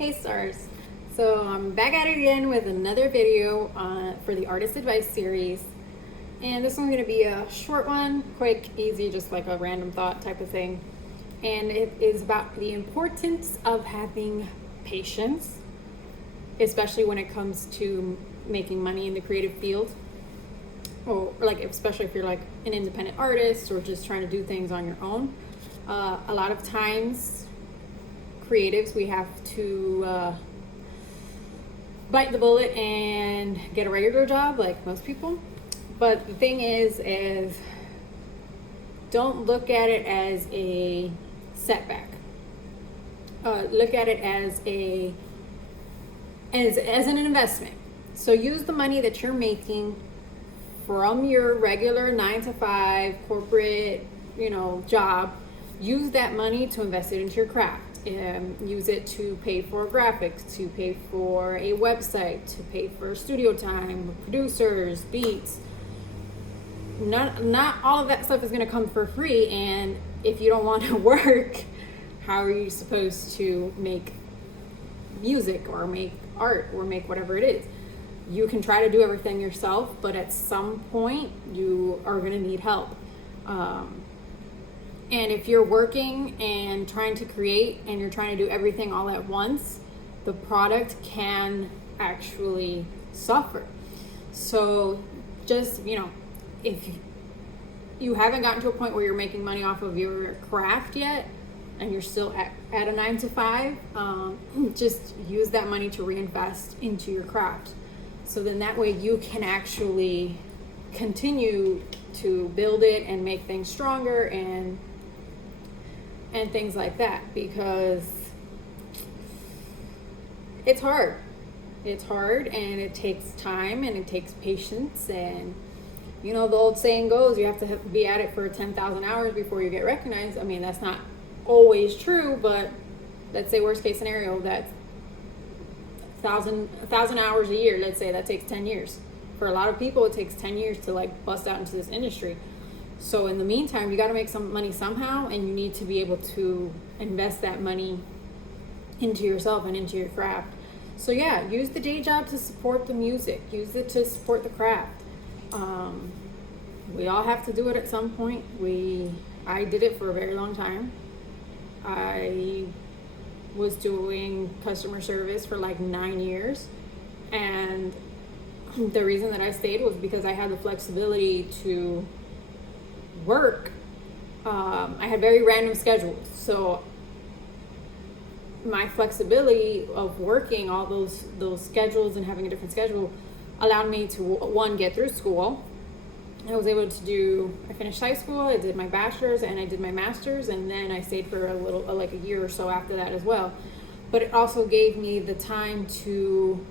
Hey Stars. So I'm back at it again with another video for the Artist Advice series. And this one's going to be a short one, quick, easy, just like a random thought type of thing. And it is about the importance of having patience, especially when it comes to making money in the creative field. Or like, especially if you're like an independent artist or just trying to do things on your own. A lot of times, creatives, we have to bite the bullet and get a regular job like most people. But the thing is don't look at it as a setback. Look at it as an investment. So use the money that you're making from your regular 9-to-5 corporate, job. Use that money to invest it into your craft. Use it to pay for graphics, to pay for a website, to pay for studio time, producers, beats. Not all of that stuff is going to come for free, and if you don't want to work, how are you supposed to make music or make art or make whatever it is? You can try to do everything yourself, but at some point you are going to need help. And if you're working and trying to create and you're trying to do everything all at once, the product can actually suffer. So just, if you haven't gotten to a point where you're making money off of your craft yet and you're still at a 9-to-5, just use that money to reinvest into your craft. So then that way you can actually continue to build it and make things stronger and things like that, because it's hard and it takes time and it takes patience, and the old saying goes, you have to be at it for 10,000 hours before you get recognized. I mean, that's not always true, but let's say worst case scenario, that's 1,000 hours a year. Let's say that takes 10 years. For a lot of people, it takes 10 years to like bust out into this industry. So in the meantime, you got to make some money somehow, and you need to be able to invest that money into yourself and into your craft. So yeah, use the day job to support the music. Use it to support the craft. We all have to do it at some point. I did it for a very long time. I was doing customer service for like 9 years, and the reason that I stayed was because I had the flexibility to work. I had very random schedules, so my flexibility of working all those schedules and having a different schedule allowed me to, one, get through school. I was able to I finished high school, I did my bachelor's and I did my master's, and then I stayed for like a year or so after that as well. But it also gave me the time to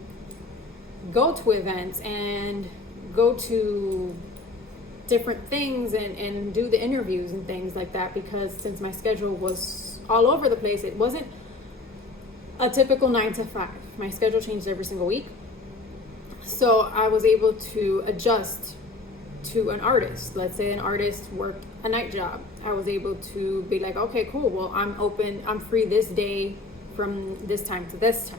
go to events and go to different things and do the interviews and things like that, because since my schedule was all over the place, it wasn't a typical 9-to-5. My schedule changed every single week. So I was able to adjust to an artist. Let's say an artist worked a night job. I was able to be like, okay, cool. Well, I'm free this day from this time to this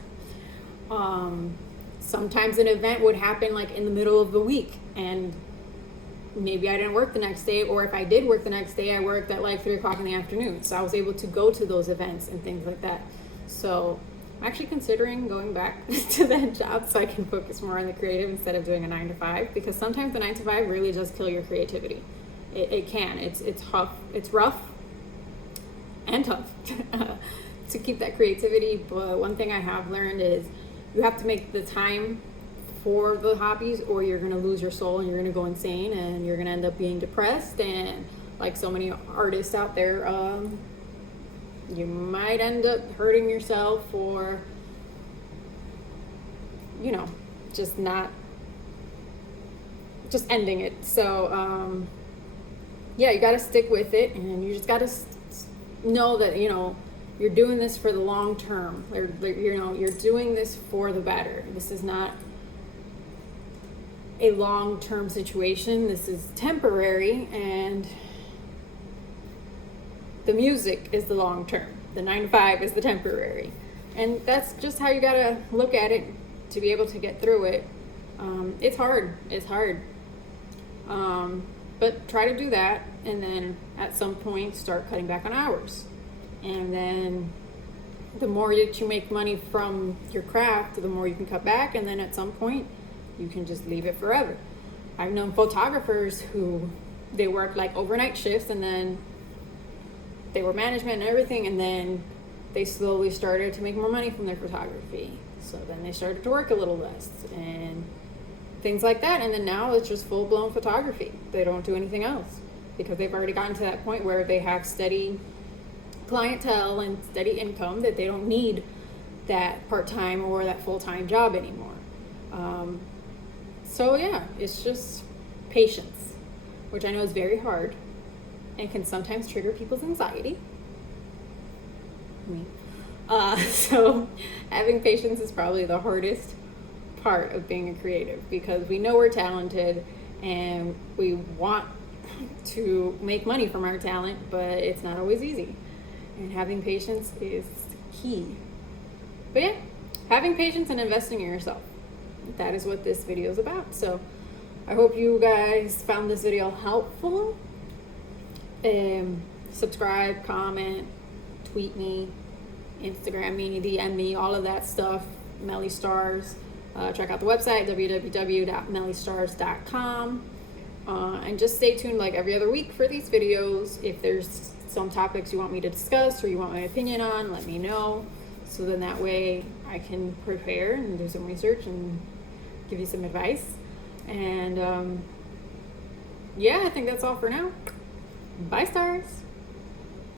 time. Sometimes an event would happen like in the middle of the week, and maybe I didn't work the next day, or if I did work the next day, I worked at like 3:00 in the afternoon. So I was able to go to those events and things like that. So I'm actually considering going back to that job so I can focus more on the creative instead of doing a 9-to-5, because sometimes the 9-to-5 really does kill your creativity. It can. It's tough. It's rough and tough to keep that creativity. But one thing I have learned is you have to make the time for the hobbies, or you're going to lose your soul and you're going to go insane and you're going to end up being depressed. And like so many artists out there, you might end up hurting yourself, or just ending it. So yeah, you got to stick with it, and you just got to know that you're doing this for the long term. You're doing this for the better. This is not a long-term situation. This is temporary, and the music is the long term. The 9 to 5 is the temporary. And that's just how you gotta look at it to be able to get through it. It's hard. It's hard. But try to do that, and then at some point start cutting back on hours. And then the more that you make money from your craft, the more you can cut back, and then at some point you can just leave it forever. I've known photographers who they work like overnight shifts, and then they were management and everything, and then they slowly started to make more money from their photography. So then they started to work a little less and things like that. And then now it's just full-blown photography. They don't do anything else because they've already gotten to that point where they have steady clientele and steady income that they don't need that part-time or that full-time job anymore. So yeah, it's just patience, which I know is very hard and can sometimes trigger people's anxiety. Me. So having patience is probably the hardest part of being a creative, because we know we're talented and we want to make money from our talent, but it's not always easy. And having patience is key. But yeah, having patience and investing in yourself. That is what this video is about. So I hope you guys found this video helpful. Subscribe, comment, tweet me, Instagram me, DM me, all of that stuff. Melly Starz. Check out the website, www.mellystarz.com. And just stay tuned like every other week for these videos. If there's some topics you want me to discuss or you want my opinion on, let me know. So then that way I can prepare and do some research and give you some advice. And yeah, I think that's all for now. Bye, stars.